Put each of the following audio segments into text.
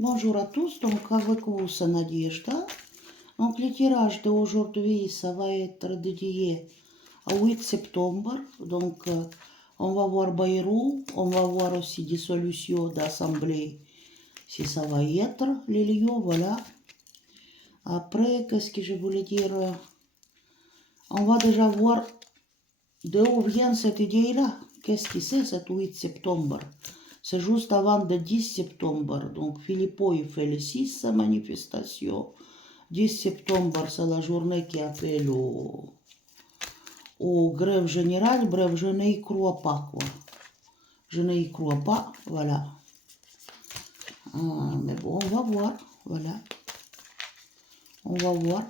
Bonjour à tous, donc avec vous c'est Nadejda. Donc le tirage d'aujourd'hui ça va être dédié à 8 septembre. Donc on va voir Bayrou, on va voir aussi dissolution d'assemblée si ça va y être, les lieux, voilà. Après, qu'est-ce que je voulais dire? On va déjà voir d'où vient cette idée-là. Qu'est-ce que c'est, cette 8 septembre? C'est juste avant le 10 septembre. Donc, Philippot, il fait le 6 manifestation. 10 septembre, c'est la journée qui appelle au grève générale. Bref, je n'y crois pas, quoi. Je n'y crois pas, voilà. Mais bon, on va voir, voilà. On va voir.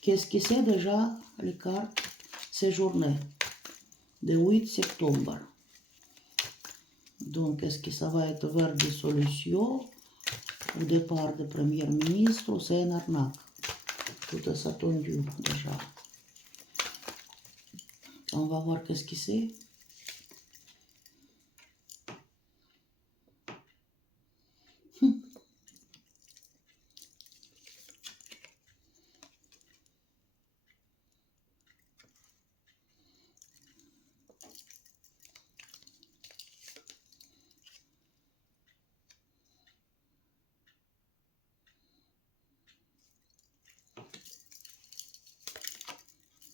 Qu'est-ce que c'est déjà, les cartes, ces journées de 8 septembre. Donc, est-ce que ça va être vers des solutions au départ du Premier ministre ou c'est une arnaque? Tout est attendu déjà. On va voir qu'est-ce que c'est.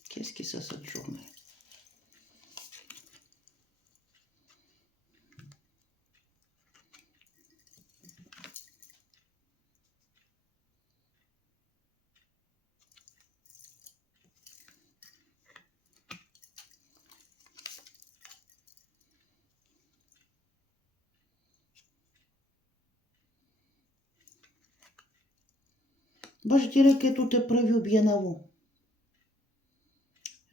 Qu'est-ce que c'est cette journée? Moi, je dirais que tout est prévu bien avant.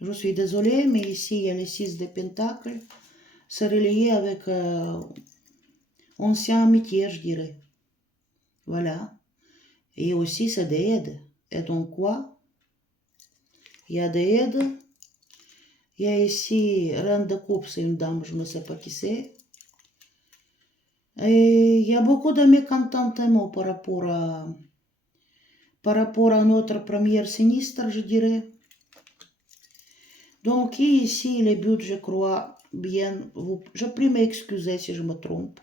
Je suis désolée, mais ici, il y a les 6 de Pentacle. C'est relié avec ancien amitié, je dirais. Voilà. Et aussi, c'est des aides. Et donc quoi? Il y a des aides. Il y a ici, reine de coupe, c'est une dame, je ne sais pas qui c'est. Et il y a beaucoup de mécontentement par rapport à notre première sinistre, je dirais. Donc ici, les buts, je crois bien, je prie m'excuser si je me trompe.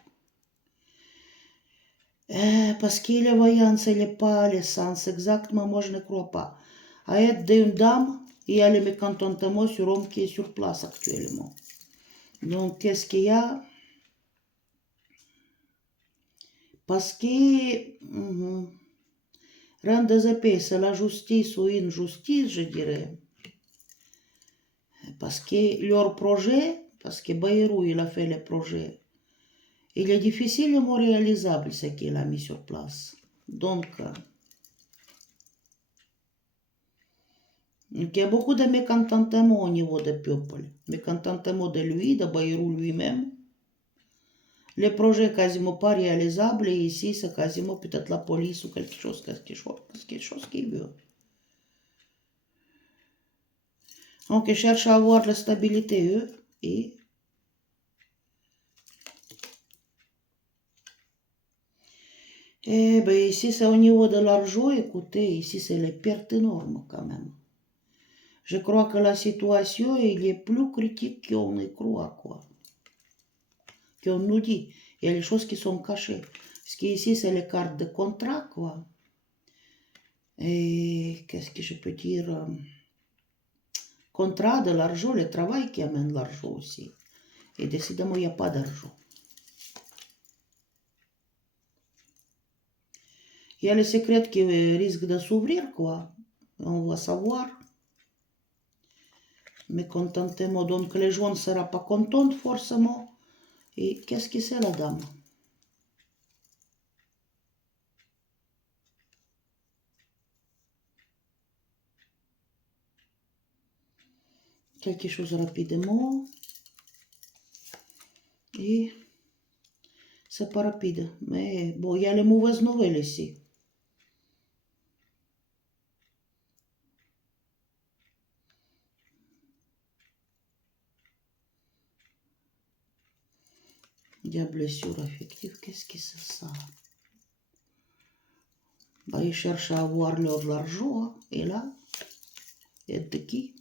Parce que les voyances, il n'est pas le sens exactement, moi je ne crois pas. À être d'une dame, il y a le mécontentement sur l'homme qui est sur place actuellement. Donc qu'est-ce qu'il y a? Parce que reine des épées, c'est la justice ou injustice, je dirais. Parce que leur projet, parce que Bayrou, il a fait le projet, il est difficilement réalisable ce qu'il a mis sur place. Donc, il y a beaucoup de mécontentement au niveau du peuple. Mécontentement de lui, de Bayrou lui-même. Les projets quasiment pas réalisables, et ici, c'est quasiment peut-être la police ou quelque chose qu'il veut. Donc, ils cherchent à avoir la stabilité, eux, et eh bien, ici, c'est au niveau de l'argent, écoutez, ici, c'est les pertes énormes quand même. Je crois que la situation, il est plus critique qu'on y croit, quoi. Qu'on nous dit. Il y a les choses qui sont cachées. Parce qu'ici, c'est les cartes de contrat, quoi. Et qu'est-ce que je peux dire? Contrat, de l'argent, le travail qui amène l'argent aussi. Et décidément, il n'y a pas d'argent. Il y a les secrets qui risquent de s'ouvrir, quoi. On va savoir. Mécontentement, donc les gens ne seront pas contents forcément. Et qu'est-ce que c'est la dame? Quelque chose rapidement. Et c'est pas rapide. Mais bon, il y a les mauvaises nouvelles ici. Il y a blessure affective. Qu'est-ce que c'est ça? Bah, ils cherchent à avoir leur l'argent, hein. Et là, aide de qui?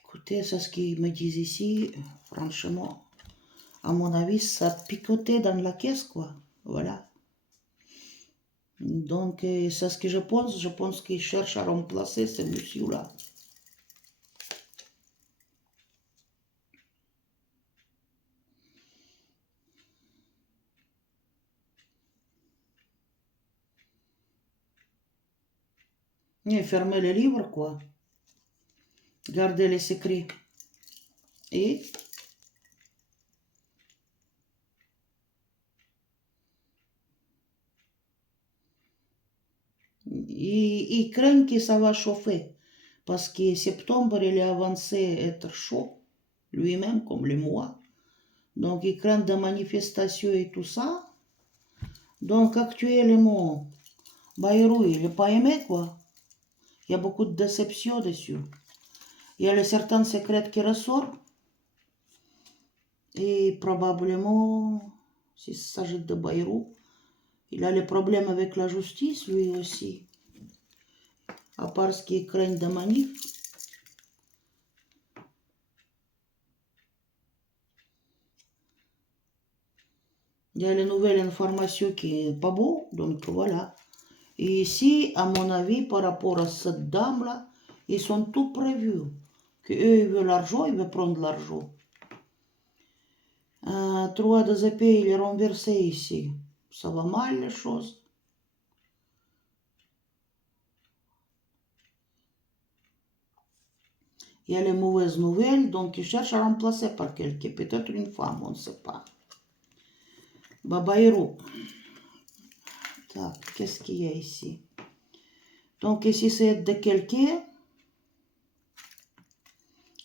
Écoutez, c'est ce qu'ils me disent ici. Franchement, à mon avis, ça picotait dans la caisse, quoi. Voilà. Donc, c'est ce que je pense. Je pense qu'ils cherchent à remplacer ce monsieur-là. Et fermer les livres, quoi. Garder les secrets. Et ils craignent que ça va chauffer. Parce que septembre, il est avancé être chaud, lui-même, comme le mois. Donc, ils craignent des manifestations et tout ça. Donc, actuellement, Bayrou, il n'est pas aimé, quoi. Il y a beaucoup de déception dessus. Il y a certains secrets qui ressortent. Et probablement, s'il s'agit de Bayrou, il a les problèmes avec la justice, lui aussi. À part ce qu'ils craignent de manif. Il y a les nouvelles informations qui n'est pas beau, donc voilà. Et ici, à mon avis, par rapport à cette dame-là, ils sont tout prévus. Qu'eux, ils veulent l'argent, ils veulent prendre l'argent. 3 des épées, il est renversé ici. Ça va mal, les choses. Il y a les mauvaises nouvelles, donc ils cherchent à remplacer par quelqu'un. Peut-être une femme, on ne sait pas. Babaïro. Tac, qu'est-ce qu'il y a ici? Donc ici, c'est aide de quelqu'un.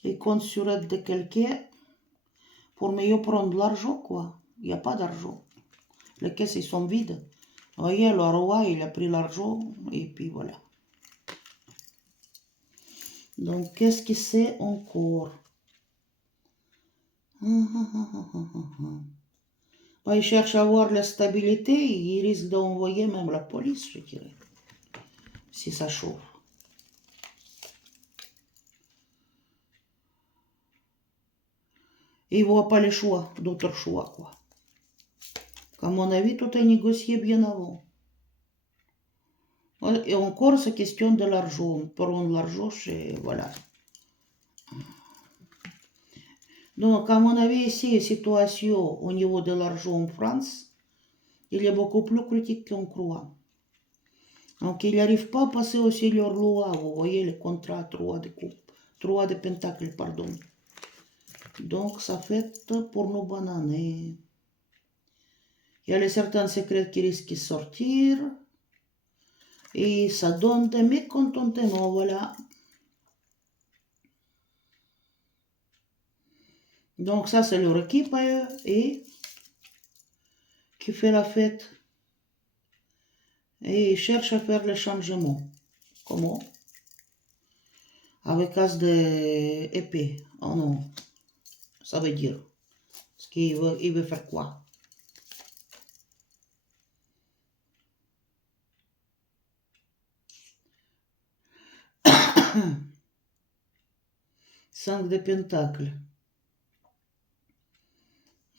Ils comptent sur aide de quelqu'un pour mieux prendre l'argent, quoi. Il n'y a pas d'argent. Les caisses, ils sont vides. Vous voyez, le roi, il a pris l'argent, et puis voilà. Donc, qu'est-ce que c'est encore? Bah, il cherche à avoir la stabilité, il risque d'envoyer même la police, je dirais, si ça chauffe. Et il ne voit pas les choix, d'autres choix, quoi. À mon avis, tout est négocié bien avant. Et encore, c'est question de l'argent. On prend l'argent chez... Voilà. Donc, à mon avis, ici, la situation au niveau de l'argent en France, il est beaucoup plus critique qu'on croit. Donc, ils n'arrivent pas à passer aussi leur loi. Vous voyez, les contrats 3 de coupe, 3 de pentacle, pardon. Donc, ça fait pour nous bananer. Il y a certains secrets qui risquent de sortir. Et ça donne des mécontentements, voilà. Donc, ça, c'est leur équipe à eux. Et qui fait la fête. Et ils cherchent à faire les changements. Comment? Avec as d'épée. Oh non. Ça veut dire. Parce qu'il veut faire quoi? Cinq de pentacle.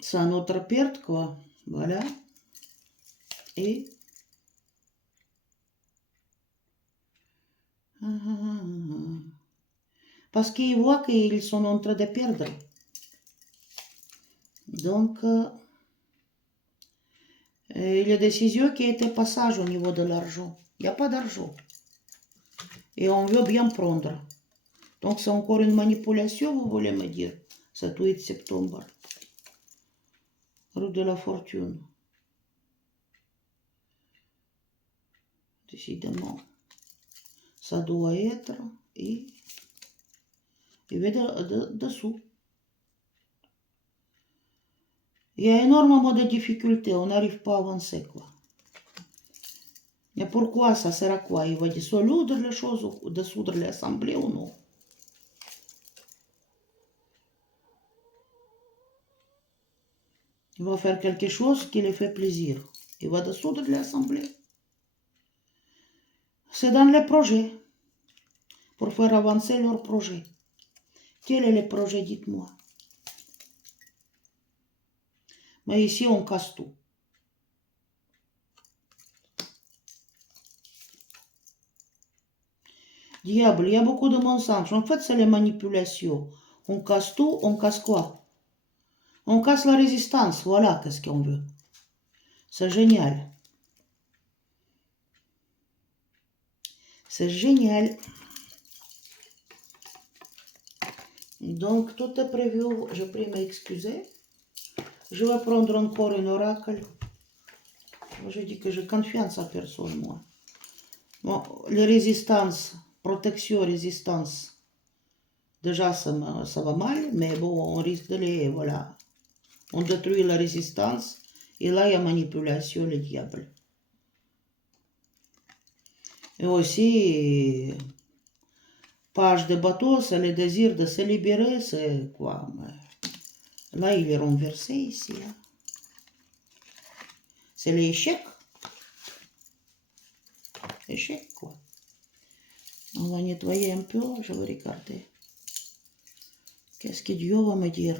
C'est une autre perte, quoi. Voilà. Et... Parce qu'ils voient qu'ils sont en train de perdre. Donc, il y a des décisions qui étaient passage au niveau de l'argent. Il n'y a pas d'argent. Et on veut bien prendre. Donc, c'est encore une manipulation, vous voulez me dire. C'est 8 septembre. Rue de la Fortune. Décidément. Ça doit être. Et il y a dessous. Il y a énormément de difficultés. On n'arrive pas à avancer, quoi. Mais pourquoi? Ça sert à quoi? Il va dissoudre les choses, ou dissoudre l'assemblée ou non? Il va faire quelque chose qui lui fait plaisir. Il va dissoudre l'Assemblée. C'est dans les projets, pour faire avancer leur projet. Quel est le projet, dites-moi. Mais ici, on casse tout. Diable, il y a beaucoup de mensonges. En fait, c'est les manipulations. On casse tout, on casse quoi? On casse la résistance, voilà qu'est-ce qu'on veut. C'est génial. C'est génial. Donc, tout est prévu. Je prie m'excuser. Je vais prendre encore un oracle. Je dis que j'ai confiance en personne, moi. Bon, les résistances, protection, résistance. Déjà, ça va mal, mais bon, on risque de les... Voilà. On détruit la résistance. Et là, il y a manipulation, le diable. Et aussi, page de bateau, c'est le désir de se libérer, c'est quoi? Là, il est renversé ici. Hein. C'est l'échec. Échec, quoi. On va nettoyer un peu, je vais regarder. Qu'est-ce que Dieu va me dire?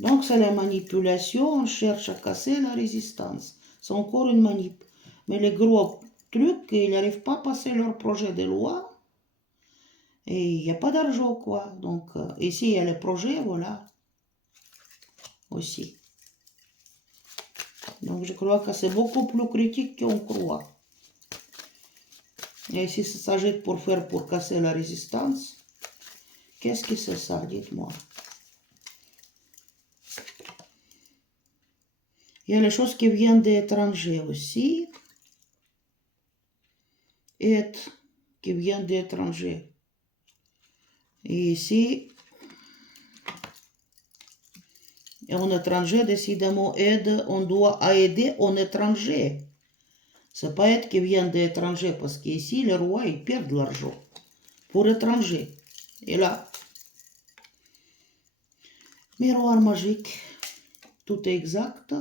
Donc, c'est la manipulation, on cherche à casser la résistance. C'est encore une manip. Mais les gros trucs, ils n'arrivent pas à passer leur projet de loi. Et il n'y a pas d'argent, quoi. Donc, ici, il y a le projet, voilà. Aussi. Donc, je crois que c'est beaucoup plus critique qu'on croit. Et si ça s'agit pour casser la résistance, qu'est-ce que c'est ça, dites-moi. Il y a les choses qui viennent d'étrangers aussi. Aide qui vient d'étrangers. Et ici, en étranger, décidément, aide, on doit aider en étranger. C'est pas aide qui vient d'étranger, parce qu'ici, les rois, ils perdent l'argent pour étranger. Et là, miroir magique, tout est exact.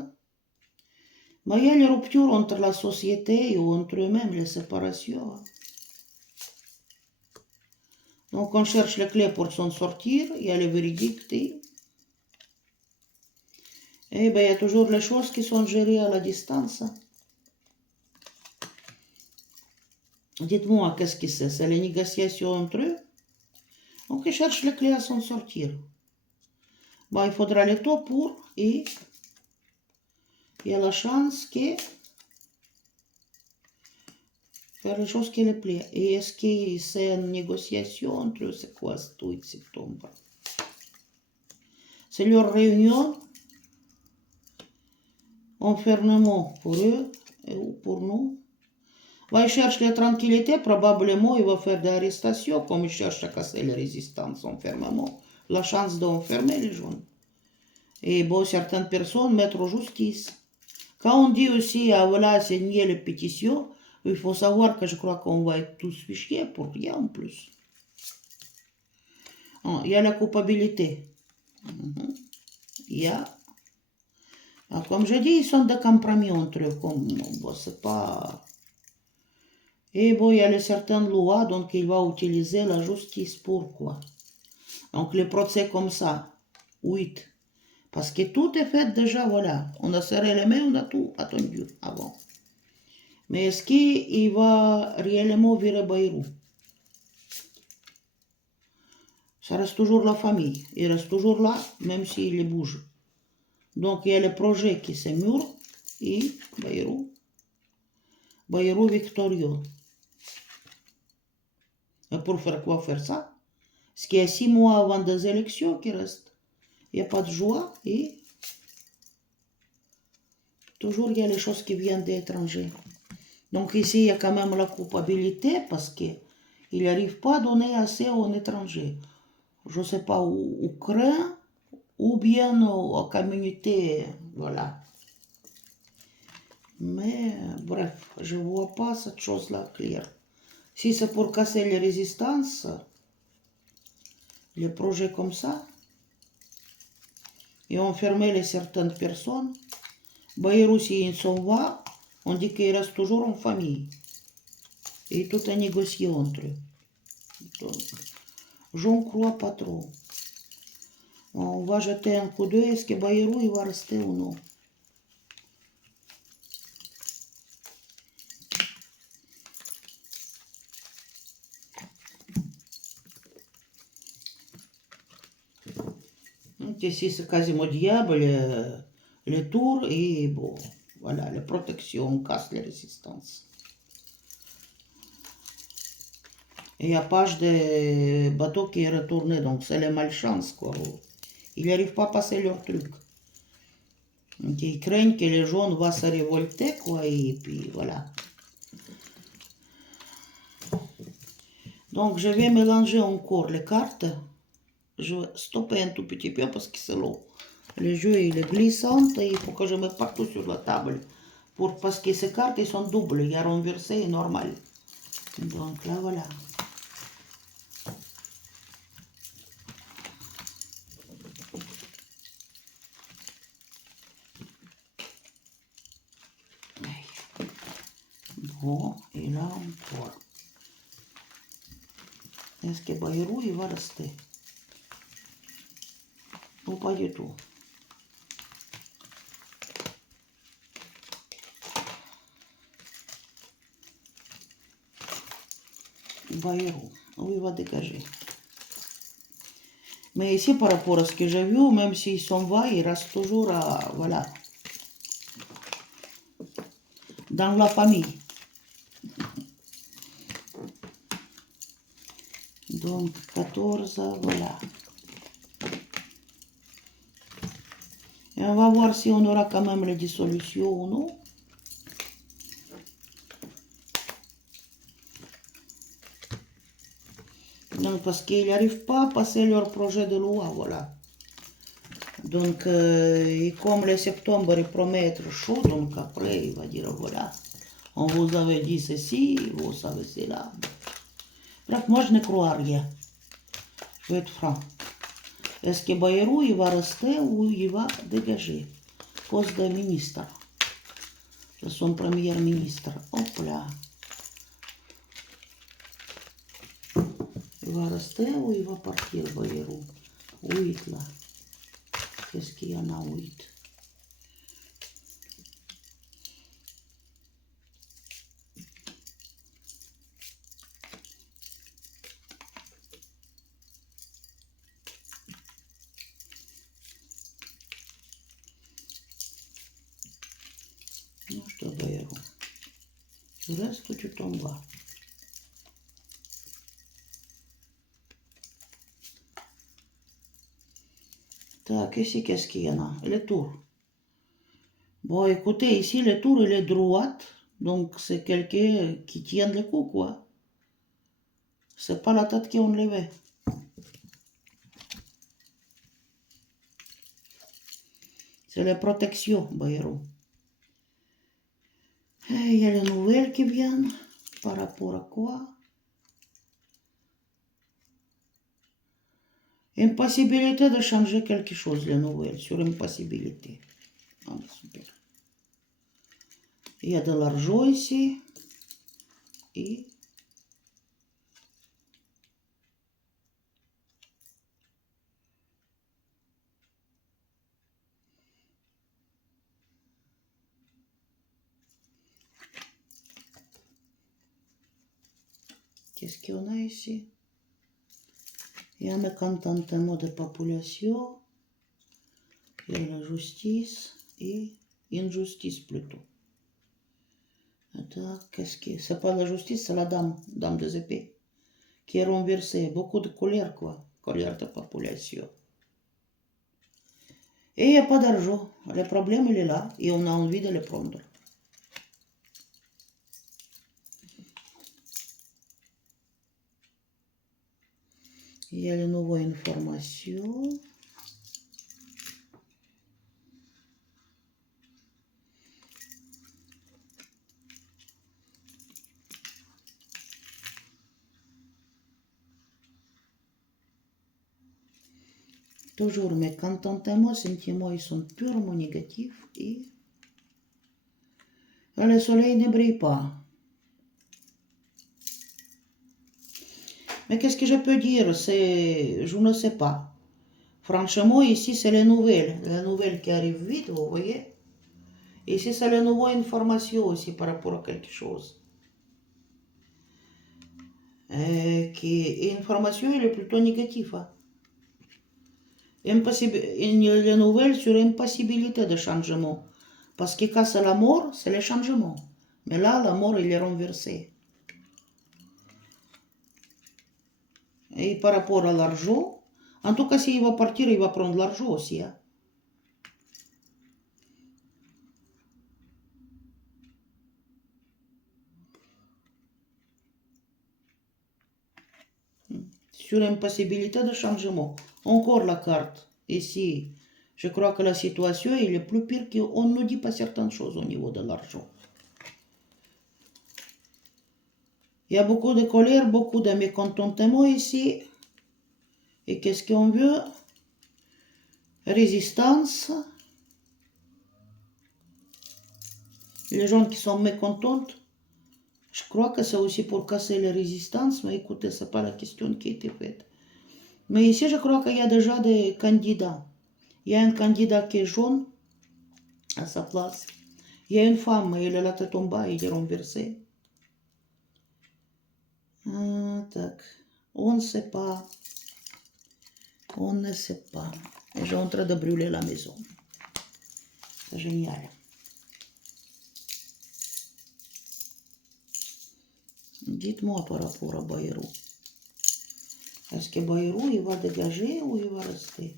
Mais il y a les ruptures entre la société et entre eux-mêmes, les séparations. Donc on cherche les clés pour s'en sortir, il y a les véridiques. Et bien il y a toujours les choses qui sont gérées à la distance. Dites-moi, qu'est-ce que c'est? C'est les négociations entre eux. Donc ils cherchent les clés à s'en sortir. Bon, il faudra le temps pour, et il y a la chance que faire les choses qui les plaisent. Et est-ce que c'est une négociation entre eux? C'est quoi ce 8 septembre? C'est leur réunion, enfermement pour eux et pour nous. Bah, il cherche la tranquillité, probablement il va faire des arrestations, comme il cherche à casser les résistances, enfermement. La chance d'enfermer les gens. Et bon, certaines personnes mettre en justice. Quand on dit aussi, ah voilà, signer les pétitions, il faut savoir que je crois qu'on va être tous fichés pour rien en plus. Il y a la culpabilité. Il y a... Alors, comme je dis, ils sont des compromis entre eux. Comme, bon, c'est pas... Et bon, il y a certaines lois, donc il va utiliser la justice. Pourquoi? Donc les procès comme ça, 8. Parce que tout est fait déjà, voilà. On a serré les mains, on a tout attendu avant. Mais est-ce qu'il va réellement virer Bayrou? Ça reste toujours la famille. Il reste toujours là, même s'il bouge. Donc il y a le projet qui se mûre et Bayrou victorieux. Et pour faire quoi faire ça? Parce qu'il y a 6 mois avant des élections qui restent. Il n'y a pas de joie et toujours il y a les choses qui viennent d'étrangers. Donc ici il y a quand même la culpabilité parce qu'il n'arrive pas à donner assez aux étrangers. Je ne sais pas, aux Ukrainiens ou bien aux communautés, voilà. Mais bref, je ne vois pas cette chose-là claire. Si c'est pour casser les résistances, les projets comme ça, et enfermer les certaines personnes. Bayrou, s'il s'en va, on dit qu'il reste toujours en famille. Et tout est négocié entre eux. Donc, j'en crois pas trop. On va jeter un coup d'œil. Est-ce que Bayrou, il va rester ou non? Donc, ici, c'est quasiment diable, les tours et bon, voilà, les protections cassent les résistances. Et il y a page de bateau qui est retourné, donc c'est les malchances, quoi. Ils n'arrivent pas à passer leur truc. Donc, ils craignent que les jaunes vont se révolter, quoi, et puis voilà. Donc, je vais mélanger encore les cartes. Je vais stopper un tout petit peu parce que c'est long. Le jeu, il est glissant et il faut que je mette partout sur la table. Parce que ces cartes, ils sont doubles. Il y a renversé et normal. Donc, là, voilà. Bon, et là, encore. Est-ce que Bayrou, il va rester? Ou pas du tout? Bayrou, où il va dégager? Mais ici, par rapport à ce que j'ai vu, même s'il s'en va, il reste toujours à, voilà, dans la famille. Donc, 14, voilà. Et on va voir si on aura quand même les dissolutions ou non. Donc, parce qu'ils n'arrivent pas à passer leur projet de loi, voilà. Donc, et comme le septembre, il promet être chaud, donc après, il va dire, voilà, on vous avait dit ceci, vous savez cela. Bref, moi, je ne crois à rien. Je vais être franc. Est-ce que Bayrou, il va rester ou il va dégager? Poste de ministre. De son premier ministre. Hop là. Il va rester ou il va partir, Bayrou? 8 là. Qu'est-ce qu'il y en a 8? Non, je te Bayrou. Tu restes ou tu t'en vas? Tac, ici, qu'est-ce qu'il y en a? Les tours. Bon, écoutez, ici, le tour, il est droite. Donc, c'est quelqu'un qui tient le coup, quoi. C'est pas la tête qui est enlevée. C'est la protection, Bayrou. Et il y a les nouvelles qui viennent. Par rapport à quoi? Impossibilité de changer quelque chose, les nouvelles, sur impossibilité. Ah, super. Il y a de l'argent ici. Et qu'est-ce qu'on a ici? Il y a un mécontentement de population. Il y a la justice et injustice plutôt. Attends, qu'est-ce que c'est? Pas la justice, c'est la dame des épées, qui est renversée. Beaucoup de colère, quoi. Colère de population. Et il n'y a pas d'argent. Le problème, il est là et on a envie de le prendre. Il y a les nouvelles informations. Toujours mes contentements, sentiments, ils sont purement négatifs et le soleil ne brille pas. Mais qu'est-ce que je peux dire? Je ne sais pas. Franchement, ici, c'est les nouvelles qui arrivent vite, vous voyez. Ici, c'est les nouvelles informations aussi par rapport à quelque chose. Information, elle est plutôt négative. Hein. Les nouvelles sur l'impossibilité de changement. Parce que quand c'est la mort, c'est le changement. Mais là, la mort, elle est renversée. Et par rapport à l'argent, en tout cas, s'il va partir, il va prendre l'argent aussi. Hein. Sur l'impossibilité de changement. Encore la carte. Ici, je crois que la situation elle est plus pire qu'on ne dit pas certaines choses au niveau de l'argent. Il y a beaucoup de colère, beaucoup de mécontentement ici. Et qu'est-ce qu'on veut? Résistance. Les gens qui sont mécontents, je crois que c'est aussi pour casser les résistances, mais écoutez, ce n'est pas la question qui a été faite. Mais ici, je crois qu'il y a déjà des candidats. Il y a un candidat qui est jaune à sa place. Il y a une femme, elle a la tête en bas, il est renversé. Tac. On ne sait pas. On ne sait pas. Et j'ai en train de brûler la maison. C'est génial. Dites-moi par rapport à Bayrou. Est-ce que Bayrou, il va dégager ou il va rester?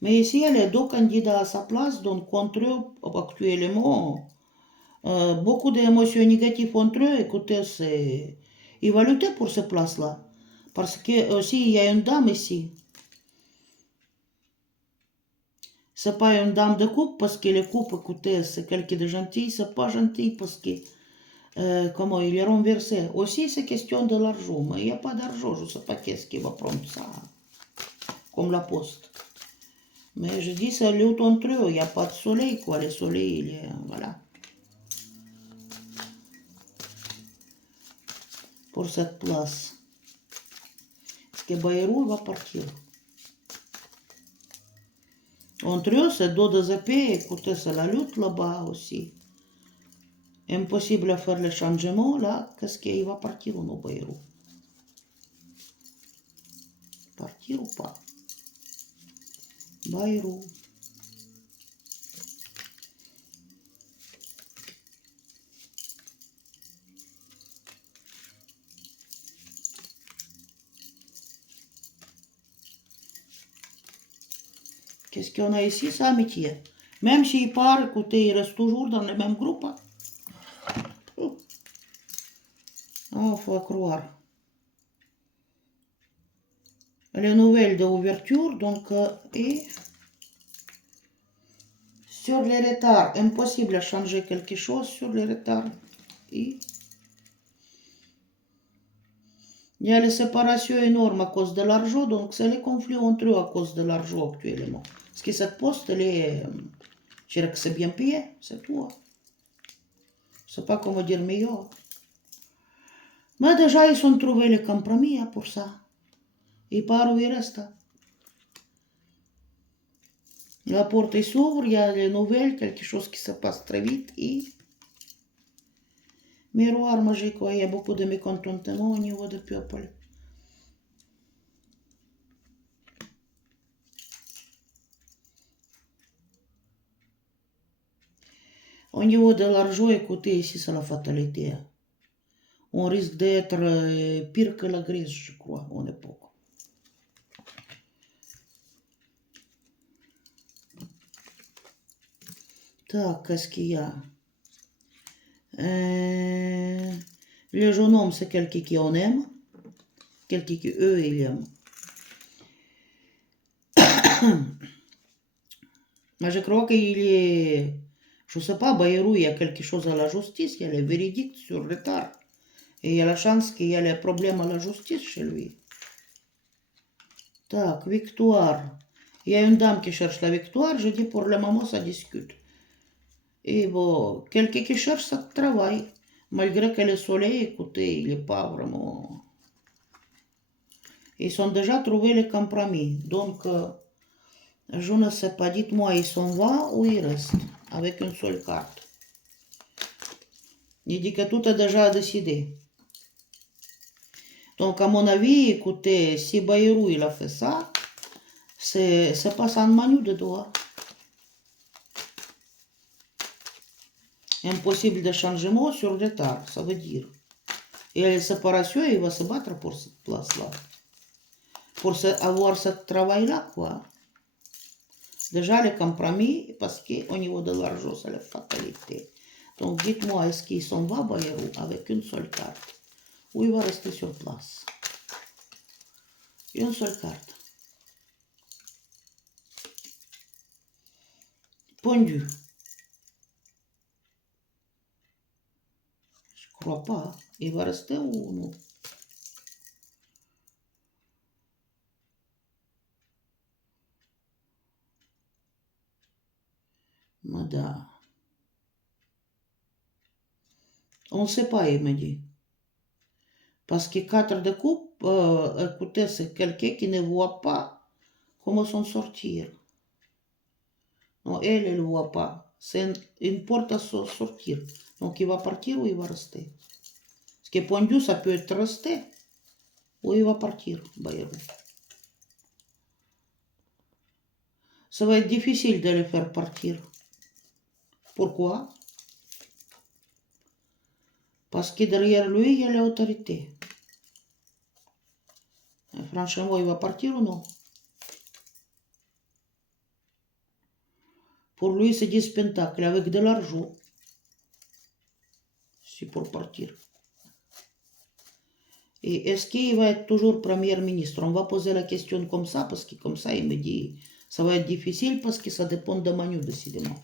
Mais ici, il y a les deux candidats à sa place, donc contre eux, actuellement, beaucoup d'émotions négatives entre eux. Écoutez, il va lutter pour cette place-là. Parce que aussi, il y a une dame ici. C'est pas une dame de coupe, parce que les coupes, écoutez, c'est quelqu'un de gentil, c'est pas gentil, parce que, comment, il est renversé. Aussi, c'est question de l'argent, mais il n'y a pas d'argent, je sais pas qu'est-ce qui va prendre ça, comme la poste. Mais je dis, c'est lutte entre eux, il n'y a pas de soleil, quoi, le soleil, il est, voilà. Pour cette place. Est-ce que Bayrou va partir? Entre eux, c'est deux épées, écoutez, c'est la lutte là-bas aussi. Impossible à faire le changement, là, qu'est-ce qu'il va partir ou non, Bayrou? Partir ou pas? Bayrou. Qu'est-ce qu'on a ici? C'est amitié. Même s'il part, écoutez, il reste toujours dans le même groupe. Hein. Oh, faut croire. Les nouvelles d'ouverture, donc, et sur les retards, impossible à changer quelque chose sur les retards. Et il y a les séparations énormes à cause de l'argent, donc c'est les conflits entre eux à cause de l'argent actuellement. Parce que cette poste, elle est, je dirais que c'est bien payé, c'est tout. Hein. Je sais pas comment dire meilleur. Mais déjà, ils ont trouvé le compromis hein, pour ça. Il part où il reste. La porte s'ouvre, il y a les nouvelles, quelque chose qui se passe très vite et... Miroir magique, il y a beaucoup de mécontentement au niveau du peuple. Au niveau de l'argent, écoutez, ici c'est la fatalité. On risque d'être pire que la Grèce, je crois, en époque. Так, qu'est-ce qu'il y a? Le jeune homme, c'est quelqu'un qui on aime. Quelqu'un qui eux, ils aiment. Mais je crois qu'il est... Je sais pas, Bayrou, il y a quelque chose à la justice. Il y a les véridiques sur le retard. Et il y a la chance qu'il y a les problèmes à la justice chez lui. Так, victoire. Il y a une dame qui cherche la victoire. Je dis pour le moment, ça discute. Et bon, quelqu'un qui cherche, ça travaille. Malgré que le soleil, écoutez, il n'est pas vraiment... Ils ont déjà trouvé le compromis. Donc, je ne sais pas, dites-moi, il s'en va ou il reste avec une seule carte. Il dit que tout est déjà décidé. Donc, à mon avis, écoutez, si Bayrou, il a fait ça, c'est pas San Manu de doigt. Impossible de changement sur le tard, ça veut dire. Et la séparation, il va se battre pour cette place-là. Pour avoir ce travail-là, quoi. Déjà, le compromis, parce qu'au niveau de l'argent, c'est la fatalité. Donc, dites-moi, est-ce qu'il s'en va, Bayrou, avec une seule carte? Ou il va rester sur place? Une seule carte. Pendu. Je crois pas. Il va rester ou non? Madame. On ne sait pas, il me dit. Parce que 4 de coupe, écoutez, c'est quelqu'un qui ne voit pas comment s'en sortir. Non, elle ne voit pas. C'est une porte à sortir. Donc, il va partir ou il va rester. Parce que pendu, ça peut être resté. Ou il va partir, Bayrou. Ça va être difficile de le faire partir. Pourquoi? Parce que derrière lui, il y a l'autorité. Franchement, il va partir ou non? Pour lui, c'est 10 pentacles avec de l'argent. C'est pour partir. Et est-ce qu'il va être toujours Premier ministre? On va poser la question comme ça, parce que comme ça, il me dit, ça va être difficile parce que ça dépend de Manu, décidément.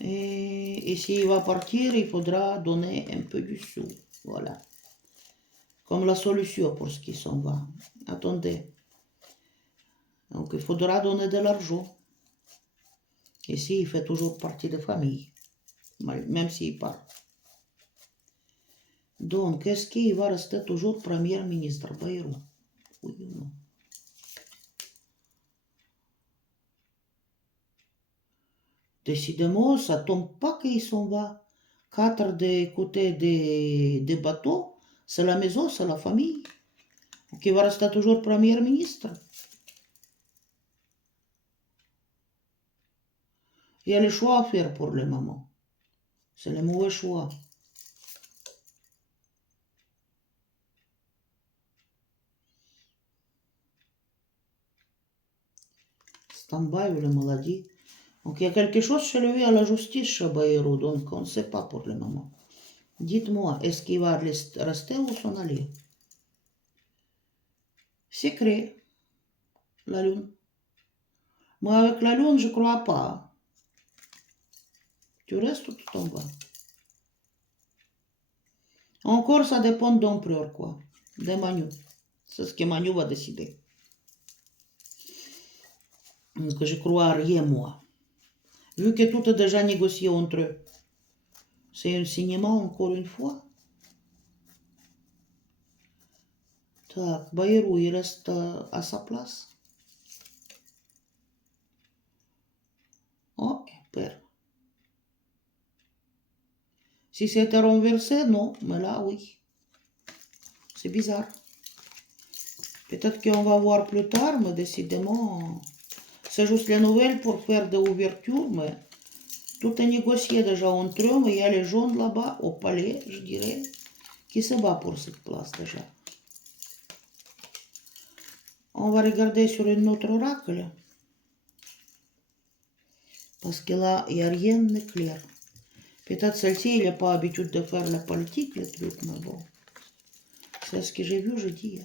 Et s'il va partir, il faudra donner un peu du sou. Voilà. Comme la solution pour ce qui s'en va. Attendez. Donc, il faudra donner de l'argent. Ici, il fait toujours partie de la famille. Même s'il part. Donc, est-ce qu'il va rester toujours Premier ministre, Bayrou? Oui ou non? Décidément, ça tombe pas qu'il s'en va. 4 des côtés des bateaux, c'est la maison, c'est la famille. Donc, il va rester toujours Premier ministre. Il y a le choix à faire pour le moment. C'est le mauvais choix. Stand-by ou la maladie. Donc il y a quelque chose chez lui à la justice chez Bayrou, donc on ne sait pas pour le moment. Dites-moi, est-ce qu'il va rester ou s'en aller? Secret, la lune. Moi avec la lune, je crois pas. Tu restes ou tu t'en vas? Encore, ça dépend d'empereur, quoi. De Manu. C'est ce que Manu va décider. Donc je crois à rien, moi. Vu que tout est déjà négocié entre eux. C'est un cinéma, encore une fois. Так, Bayrou, il reste à sa place. Oh, père. Si c'était renversé, non. Mais là, oui. C'est bizarre. Peut-être qu'on va voir plus tard, mais décidément, c'est juste les nouvelles pour faire des ouvertures, mais tout est négocié déjà entre eux, mais il y a les jaunes là-bas, au palais, je dirais, qui se bat pour cette place déjà. On va regarder sur une autre oracle. Parce que là, il n'y a rien de clair. Peut-être celle-ci, il n'a pas l'habitude de faire la politique, le truc, mais bon. C'est ce que j'ai vu, je dis.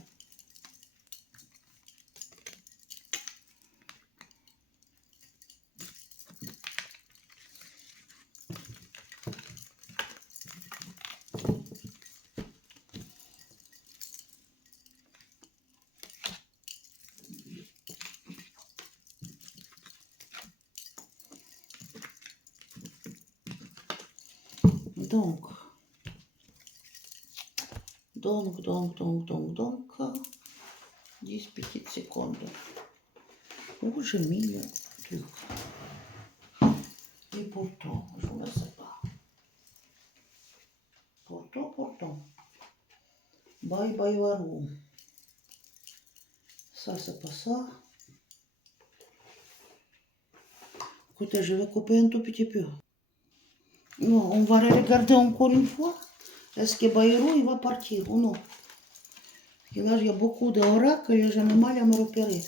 Donc, 10 petites secondes. Où j'ai mis le truc? Et pourtant, je ne sais pas. Pourtant. Bye bye Warou. Ça, c'est pas ça. Écoutez, je vais couper un tout petit peu. Bon, on va regarder encore une fois. Est-ce que Bayrou, il va partir ou non? Et là, il y a beaucoup d'oracles et j'ai mal à me repérer.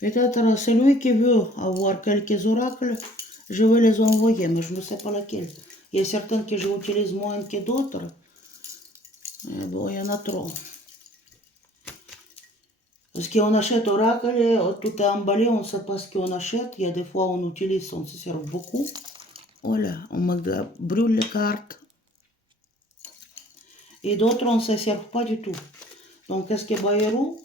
Peut-être celui qui veut avoir quelques oracles, je vais les envoyer, mais je ne sais pas lesquels. Il y a certains que j'utilise moins que d'autres. Mais bon, il y en a trop. Parce qu'on achète oracle, et tout est emballé, on ne sait pas ce qu'on achète. Il y a des fois on utilise, on se sert beaucoup. Voilà, on me brûle les cartes. Et d'autres, on ne se sert pas du tout. Donc, est-ce que Bayrou,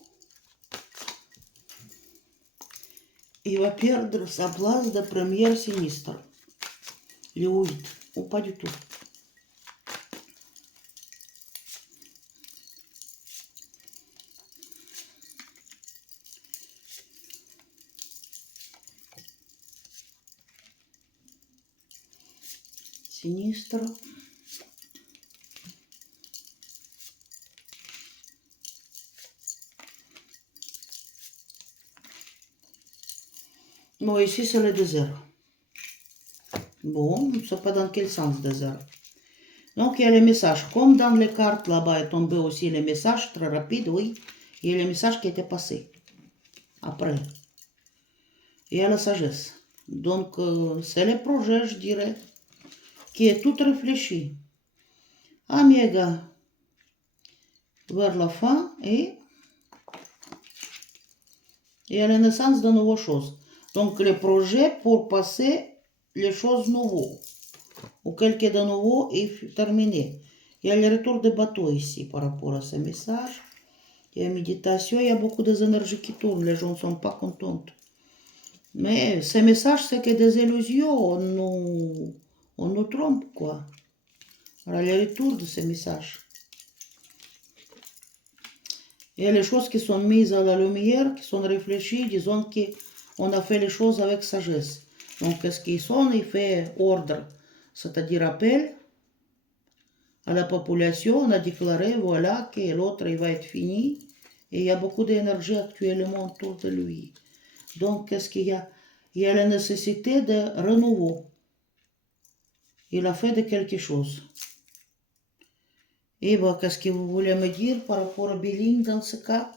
il va perdre sa place de premier sinistre? Le 8, ou pas du tout? Sinistre. Non, ici c'est le désert. Bon, je ne sais pas dans quel sens désert. Donc il y a les messages. Comme dans les cartes là-bas est tombé aussi les messages très rapides, oui. Il y a les messages qui étaient passés. Après. Il y a la sagesse. Donc c'est le projet, je dirais, qui est tout réfléchi. Amiga vers la fin et il y a la naissance de nouvelles choses. Donc le projet pour passer les choses nouvelles. Ou quelque de nouveau est terminé. Il y a le retour de bateau ici par rapport à ce message. Il y a méditation, il y a beaucoup d'énergies qui tournent, les gens ne sont pas contents. Mais ces messages, c'est que des illusions, on nous trompe, quoi. Alors, le retour de ces messages. Il y a les choses qui sont mises à la lumière, qui sont réfléchies, disons qu'on a fait les choses avec sagesse. Donc, qu'est-ce qu'ils sont? Il fait ordre, c'est-à-dire appel à la population. On a déclaré, voilà, que l'autre, il va être fini. Et il y a beaucoup d'énergie actuellement autour de lui. Donc, qu'est-ce qu'il y a? Il y a la nécessité de renouveau. Il a fait de quelque chose. Et bien, qu'est-ce que vous voulez me dire par rapport à Billing dans ce cas?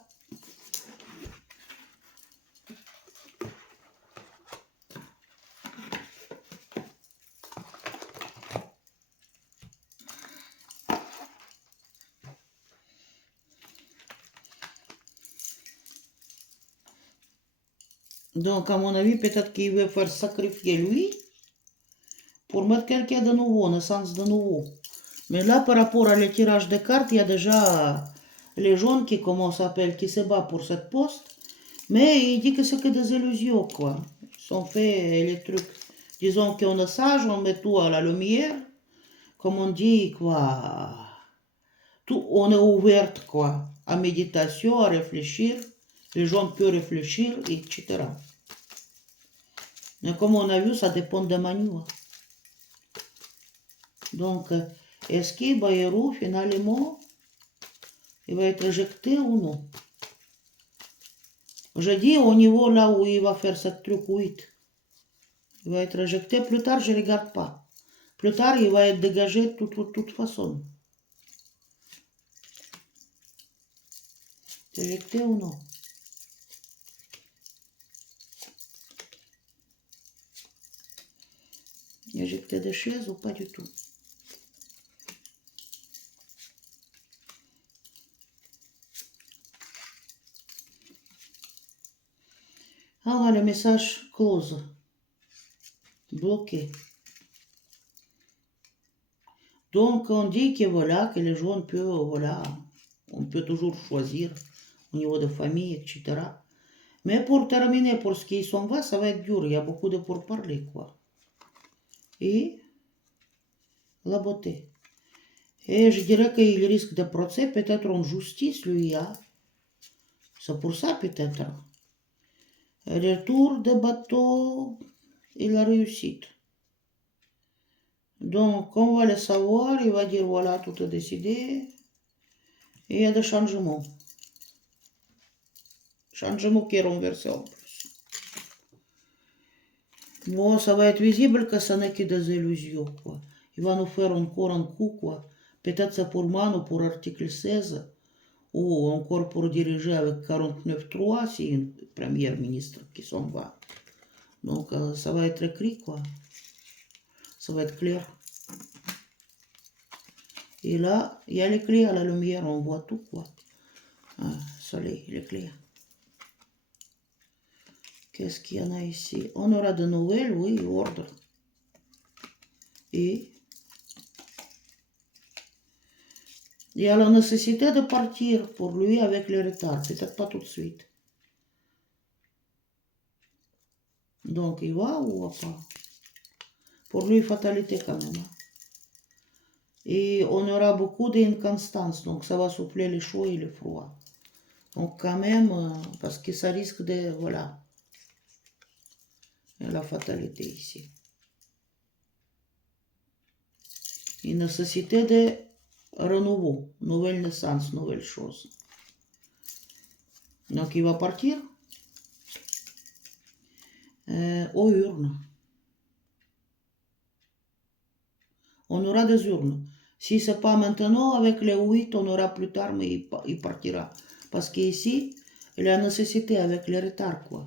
Donc, à mon avis, peut-être qu'il veut faire sacrifier lui pour mettre quelqu'un de nouveau, naissance de nouveau. Mais là, par rapport à le tirage de cartes, il y a déjà les jaunes qui commencent à appeler, qui se battent pour cette poste. Mais il dit que c'est que des illusions, quoi. Ils sont faits les trucs. Disons qu'on est sage, on met tout à la lumière. Comme on dit, quoi. Tout, on est ouverte, quoi, à méditation, à réfléchir. Les gens peuvent réfléchir, etc. Mais comme on a vu, ça dépend de Manu. Donc, est-ce que Bayrou, finalement, il va être rejeté ou non? Je dis au niveau là où il va faire ce truc 8. Il va être rejeté. Plus tard, je ne regarde pas. Plus tard, il va être dégagé de toute façon. Rejeté ou non? Éjecté des chaises ou pas du tout? Ah, le message close. Bloqué. Donc, on dit que voilà, que les gens peuvent, voilà, on peut toujours choisir au niveau de famille, etc. Mais pour terminer, pour ce qui s'en va, ça va être dur. Il y a beaucoup de pourparlers, quoi. Et la beauté. Et je dirais qu'il risque de procès, peut-être en justice, lui, hein. C'est pour ça, peut-être. Retour de bateau et la réussite. Donc, on va le savoir, il va dire, voilà, tout est décidé. Et il y a des changements. Changements qui est renversé en plus. Bon, ça va être visible que ça n'est que des illusions, quoi. Il va nous faire encore un coup, quoi. Peut-être c'est pour Man ou pour article 16, ou encore pour diriger avec 49.3, si une première ministre qui s'en va. Donc, ça va être écrit, quoi. Ça va être clair. Et là, il y a les clés à la lumière, on voit tout, quoi. Ah, soleil, les clés. Qu'est-ce qu'il y en a ici? On aura de nouvelles, oui, ordre. Et il y a la nécessité de partir pour lui avec le retard, peut-être pas tout de suite. Donc il va ou va pas? Pour lui, fatalité quand même. Et on aura beaucoup d'inconstance, donc ça va souffler le chaud et le froid. Donc quand même, parce que ça risque de... Voilà. Il y a la fatalité ici. Une nécessité de renouveau, nouvelle naissance, nouvelle chose. Donc il va partir aux urnes. On aura des urnes. Si ce n'est pas maintenant, avec les 8, on aura plus tard, mais il partira. Parce qu'ici, il y a nécessité avec les retards, quoi.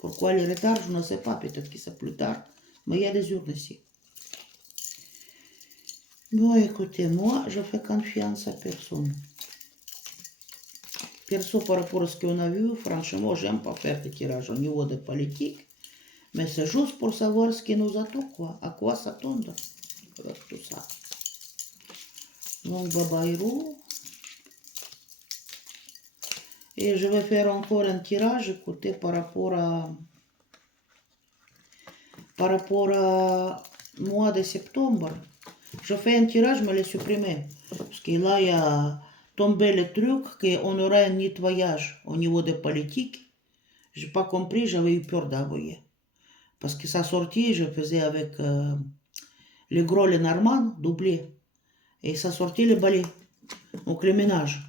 Pourquoi les retards, je ne sais pas, peut-être que c'est plus tard, mais il y a des urnes ici. Bon, écoutez, moi, je fais confiance à personne. Perso, par rapport à ce qu'on a vu, franchement, j'aime pas faire des tirages au niveau de politique, mais c'est juste pour savoir ce qui nous attend, quoi. À quoi s'attendre avec tout ça. Donc, Babaïrou. Et je vais faire encore un tirage, écoutez, par rapport à mois de septembre. Je fais un tirage, mais le supprimer. Parce que là, il y a tombé le truc qu'on aura un nettoyage au niveau de politique. Je n'ai pas compris, j'avais eu peur d'envoyer. Parce que ça sortit, je faisais avec le gros, le normand, doublé. Et ça sortit le balai. Donc le ménage.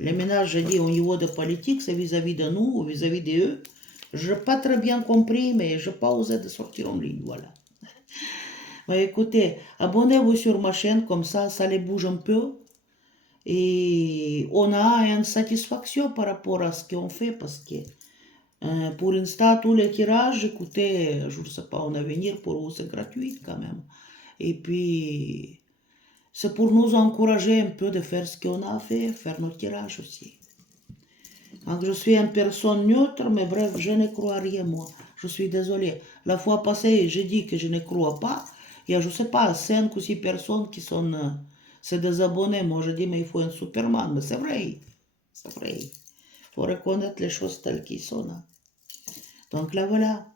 Le ménage, j'ai dit, au niveau de politique, c'est vis-à-vis de nous ou vis-à-vis d'eux. Je n'ai pas très bien compris, mais je n'ai pas osé de sortir en ligne, voilà. Mais écoutez, abonnez-vous sur ma chaîne, comme ça les bouge un peu. Et on a une satisfaction par rapport à ce qu'on fait, parce que pour l'instant, tous les tirages, écoutez, je ne sais pas, en avenir, pour vous, c'est gratuit quand même. Et puis, c'est pour nous encourager un peu de faire ce qu'on a fait, faire nos tirages aussi. Donc, je suis une personne neutre, mais bref, je ne crois rien, moi. Je suis désolée. La fois passée, j'ai dit que je ne crois pas. Il y a, je ne sais pas, 5 ou 6 personnes qui sont se désabonnées. Moi, je dis, mais il faut un Superman. Mais c'est vrai. C'est vrai. Il faut reconnaître les choses telles qu'elles sont. Donc là, voilà.